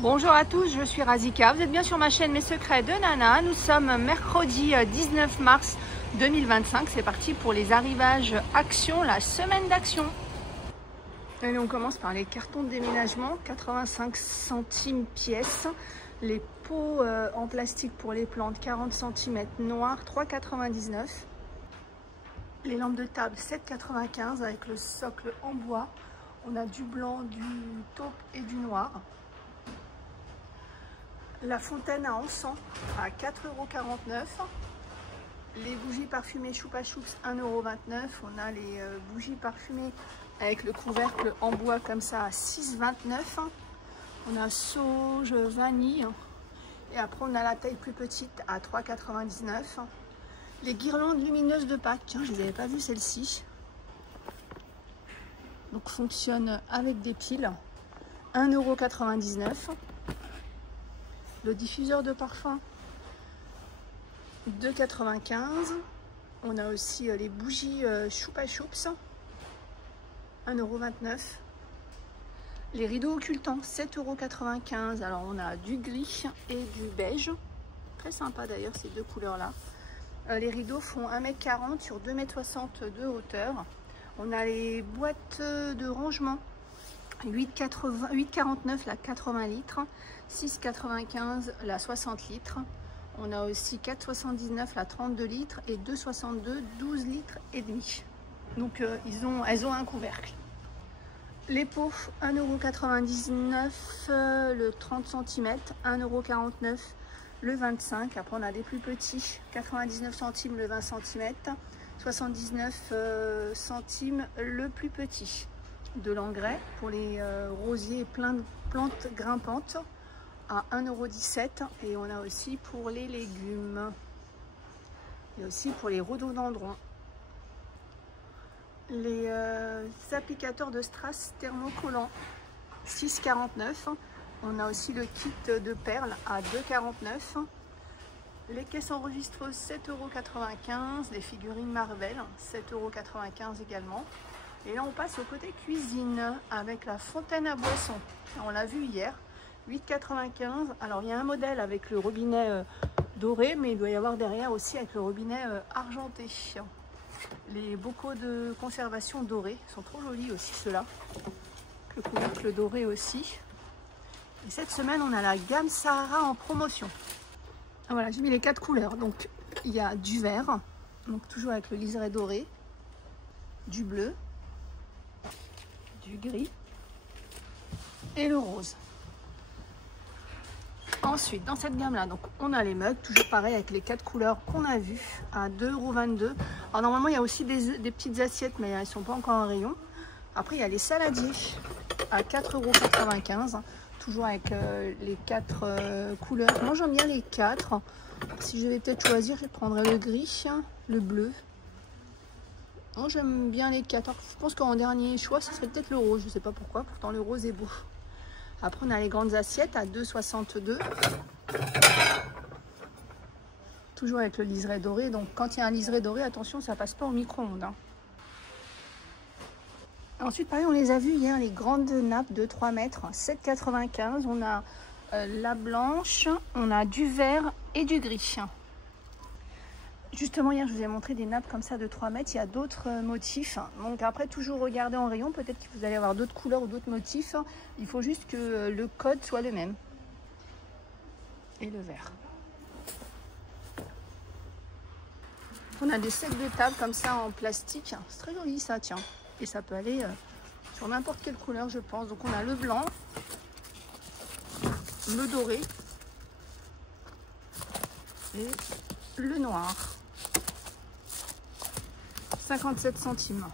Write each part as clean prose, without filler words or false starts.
Bonjour à tous, je suis Razika, vous êtes bien sur ma chaîne Mes Secrets de Nana. Nous sommes mercredi 19 mars 2025, c'est parti pour les arrivages Action, la semaine d'action. Allez, on commence par les cartons de déménagement, 85 centimes pièce. Les pots en plastique pour les plantes, 40 cm noir, 3,99 €. Les lampes de table, 7,95 € avec le socle en bois. On a du blanc, du taupe et du noir. La fontaine à encens à 4,49 €. Les bougies parfumées Choupa Choups 1,29 €. On a les bougies parfumées avec le couvercle en bois comme ça à 6,29 €. On a sauge, vanille. Et après on a la taille plus petite à 3,99 €. Les guirlandes lumineuses de Pâques, tiens, je ne les avais pas vues celles-ci. Donc fonctionne avec des piles, 1,99 €. Le diffuseur de parfum, 2,95 €. On a aussi les bougies Choupa Choups, 1,29 €. Les rideaux occultants, 7,95 €. Alors on a du gris et du beige. Très sympa d'ailleurs ces deux couleurs-là. Les rideaux font 1,40 m sur 2,60 m de hauteur. On a les boîtes de rangement, 8,49 € la 80 litres, 6,95 € la 60 litres. On a aussi 4,79 € la 32 litres et 2,62 € 12 litres et demi. Donc elles ont un couvercle. Les pots, 1,99 € le 30 cm, 1,49 € le 25. Après on a des plus petits, 99 centimes le 20 cm, 79 centimes le plus petit. De l'engrais pour les rosiers et plein de plantes grimpantes à 1,17 € et on a aussi pour les légumes et aussi pour les rhododendrons. Les applicateurs de strass thermocollants, 6,49 €. On a aussi le kit de perles à 2,49 €. Les caisses enregistreuses, 7,95 €. Les figurines Marvel, 7,95 € également. Et là, on passe au côté cuisine avec la fontaine à boisson. On l'a vu hier, 8,95 €. Alors, il y a un modèle avec le robinet doré, mais il doit y avoir derrière aussi avec le robinet argenté. Les bocaux de conservation dorés sont trop jolis aussi, ceux-là. Le couvercle doré aussi. Et cette semaine, on a la gamme Sahara en promotion. Voilà, j'ai mis les 4 couleurs. Donc, il y a du vert, donc toujours avec le liseré doré, du bleu, du gris et le rose. Ensuite, dans cette gamme-là, donc on a les mugs, toujours pareil avec les 4 couleurs qu'on a vues à 2,22 €. Alors normalement, il y a aussi des petites assiettes, mais elles ne sont pas encore en rayon. Après, il y a les saladiers à 4,95 €. Toujours avec les 4 couleurs. Moi, j'aime bien les 4. Si je vais peut-être choisir, je prendrai le gris, le bleu. Moi, j'aime bien les 4. Alors, je pense qu'en dernier choix, ce serait peut-être le rose. Je ne sais pas pourquoi. Pourtant, le rose est beau. Après, on a les grandes assiettes à 2,62 €. Toujours avec le liseré doré. Donc, quand il y a un liseré doré, attention, ça passe pas au micro-ondes. Ensuite, pareil, on les a vus hier, les grandes nappes de 3 mètres, 7,95 €. On a la blanche, on a du vert et du gris. Justement, hier, je vous ai montré des nappes comme ça de 3 mètres. Il y a d'autres motifs. Donc après, toujours regarder en rayon. Peut-être que vous allez avoir d'autres couleurs ou d'autres motifs. Il faut juste que le code soit le même. Et le vert. On a des sets de table comme ça en plastique. C'est très joli ça, tiens. Et ça peut aller sur n'importe quelle couleur, je pense. Donc on a le blanc, le doré et le noir. 57 centimes.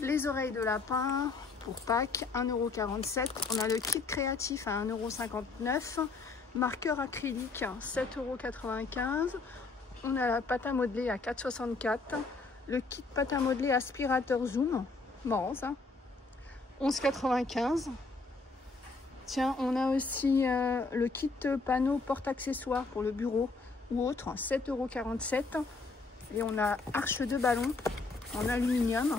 Les oreilles de lapin pour Pâques, 1,47 €. On a le kit créatif à 1,59 €. Marqueur acrylique, 7,95 €. On a la pâte à modeler à 4,64 €. Le kit pâte à modeler aspirateur zoom, marrant ça, 11,95 €. Tiens, on a aussi le kit panneau porte-accessoires pour le bureau ou autre, 7,47 €. Et on a arche de ballon en aluminium,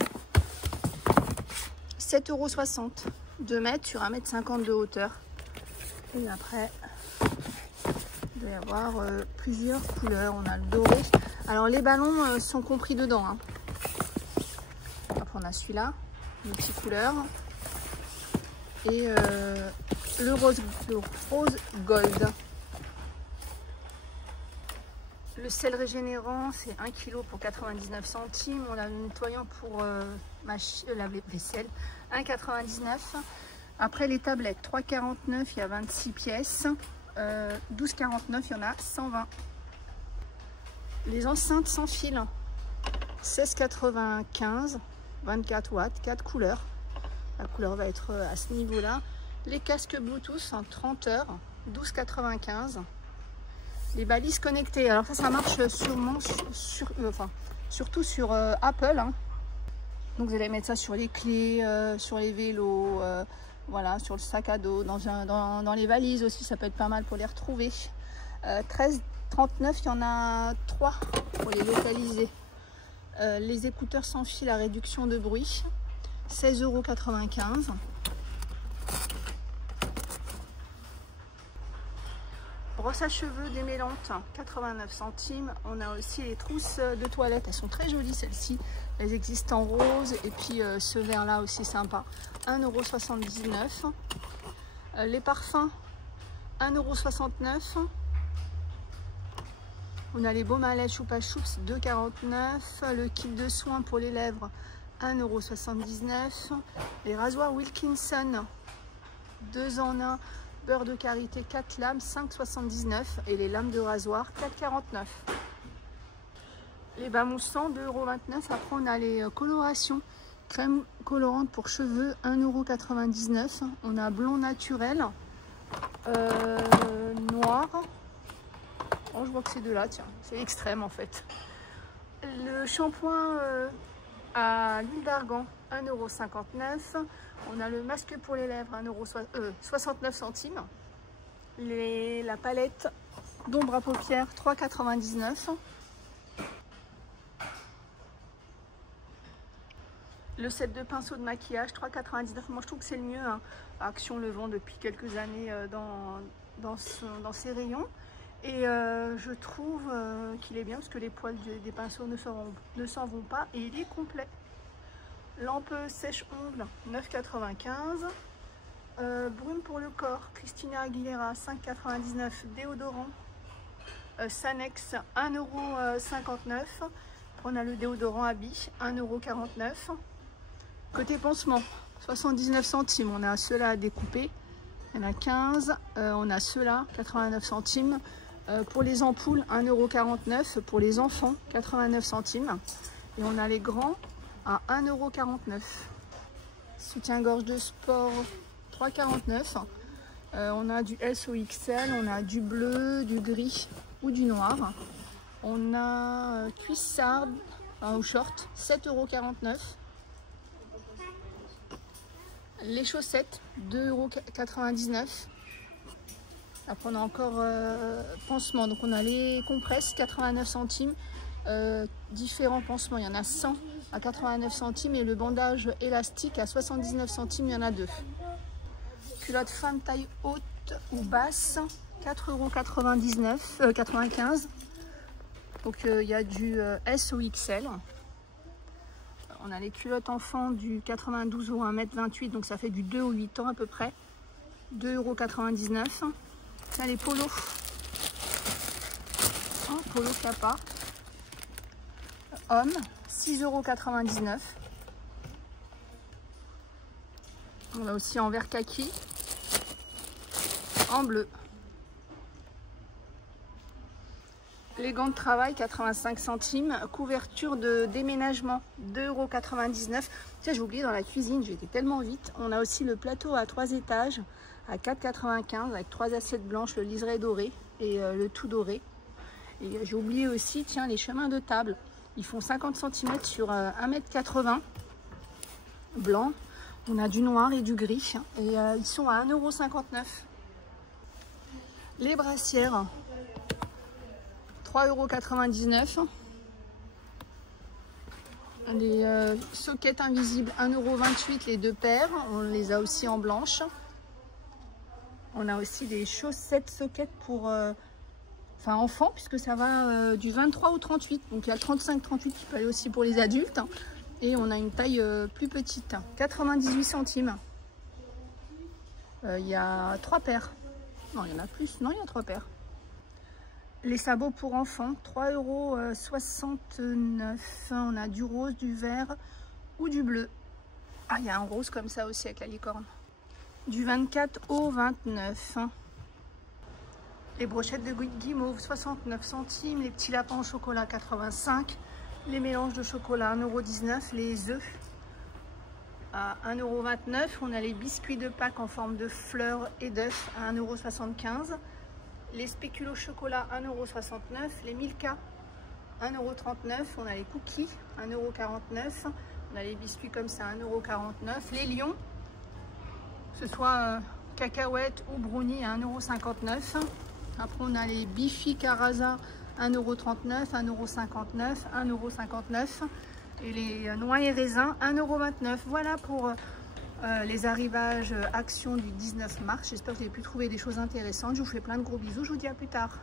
7,60 €. 2 mètres sur 1,50 m de hauteur. Et après, il doit y avoir plusieurs couleurs. On a le doré. Alors les ballons sont compris dedans. Hein. Après on a celui-là, multicouleur. Et le rose gold. Le sel régénérant, c'est 1 kg pour 99 centimes. On a le nettoyant pour laver vaisselle, 1,99 €. Après les tablettes, 3,49 €, il y a 26 pièces. 12,49 €, il y en a 120. Les enceintes sans fil, 16,95 €, 24 watts, 4 couleurs. La couleur va être à ce niveau-là. Les casques Bluetooth en 30 heures, 12,95 €. Les balises connectées, alors ça marche sûrement surtout sur Apple. Hein. Donc vous allez mettre ça sur les clés, sur les vélos, voilà, sur le sac à dos, dans les valises aussi, ça peut être pas mal pour les retrouver. 13,39 €, il y en a 3 pour les localiser. Les écouteurs sans fil à réduction de bruit, 16,95 €. Brosse à cheveux démêlante, 89 centimes. On a aussi les trousses de toilette, elles sont très jolies celles-ci. Elles existent en rose et puis ce vert là aussi sympa, 1,79 €. Les parfums, 1,69 €. On a les baumes à lèvres Choupa Choups, 2,49 €. Le kit de soins pour les lèvres, 1,79 €. Les rasoirs Wilkinson, 2 en 1. Beurre de karité, 4 lames, 5,79 € et les lames de rasoir, 4,49 €. Les bas moussants, 2,29 €. Après, on a les colorations. Crème colorante pour cheveux, 1,99 €. On a blond naturel, noir. Oh, je vois que c'est de là, tiens, c'est extrême en fait. Le shampoing à l'huile d'argan, 1,59 €. On a le masque pour les lèvres, 69 centimes. La palette d'ombre à paupières, 3,99 €. Le set de pinceaux de maquillage, 3,99 €. Moi, je trouve que c'est le mieux. Hein. Action le vend depuis quelques années dans ses rayons. Et je trouve qu'il est bien parce que les poils des pinceaux ne s'en vont pas. Et il est complet. Lampe sèche-ongles, 9,95 €. Brume pour le corps, Christina Aguilera, 5,99 €. Déodorant, Sanex, 1,59 €. On a le déodorant Habit, 1,49 €. Côté pansement, 79 centimes. On a ceux-là à découper. Il y en a 15. On a ceux-là, 89 centimes. Pour les ampoules, 1,49 €. Pour les enfants, 89 centimes. Et on a les grands à 1,49 €. Soutien-gorge de sport, 3,49 €. On a du S ou XL, on a du bleu, du gris ou du noir. On a cuissarde ou short, 7,49 €. Les chaussettes, 2,99 €. Après on a encore pansement, donc on a les compresses, 89 centimes. Différents pansements, il y en a 100 à 89 centimes et le bandage élastique à 79 centimes, il y en a 2. Culotte femme taille haute ou basse, 4,95 €. Donc il y a du S ou XL. On a les culottes enfants du 92 au 1,28 m, donc ça fait du 2 ou 8 ans à peu près. 2,99 €. Là les polos. Polo Kappa. Homme, 6,99 €. On a aussi en vert kaki, en bleu. Les gants de travail, 85 centimes. Couverture de déménagement, 2,99 €. Tiens, j'ai oublié dans la cuisine, j'ai été tellement vite. On a aussi le plateau à 3 étages à 4,95 € avec 3 assiettes blanches, le liseré doré et le tout doré. Et j'ai oublié aussi, tiens, les chemins de table. Ils font 50 cm sur 1,80 m. Blanc. On a du noir et du gris. Et ils sont à 1,59 €. Les brassières, 3,99 €. Les sockets invisibles 1,28 € les 2 paires. On les a aussi en blanche. On a aussi des chaussettes sockets pour enfants, puisque ça va du 23 au 38. Donc il y a le 35-38 qui peut aller aussi pour les adultes. Et on a une taille plus petite, 98 centimes. Il y a 3 paires. Non, il y en a plus. Non, il y a 3 paires. Les sabots pour enfants, 3,69 €. On a du rose, du vert ou du bleu. Ah, il y a un rose comme ça aussi avec la licorne. Du 24 au 29. Les brochettes de guimauve, 69 centimes. Les petits lapins au chocolat, 85. Les mélanges de chocolat, 1,19 €. Les œufs à 1,29 €. On a les biscuits de Pâques en forme de fleurs et d'œufs à 1,75 €. Les spéculoos au chocolat, 1,69 €. Les Milka, 1,39 €. On a les cookies, 1,49 €. On a les biscuits comme ça, 1,49 €. Les lions, que ce soit cacahuètes ou brownie, à 1,59 €. Après, on a les Bifi Caraza, 1,39 €, 1,59 €, 1,59 €. Et les noix et raisins, 1,29 €. Voilà pour les arrivages actions du 19 mars. J'espère que vous avez pu trouver des choses intéressantes. Je vous fais plein de gros bisous. Je vous dis à plus tard.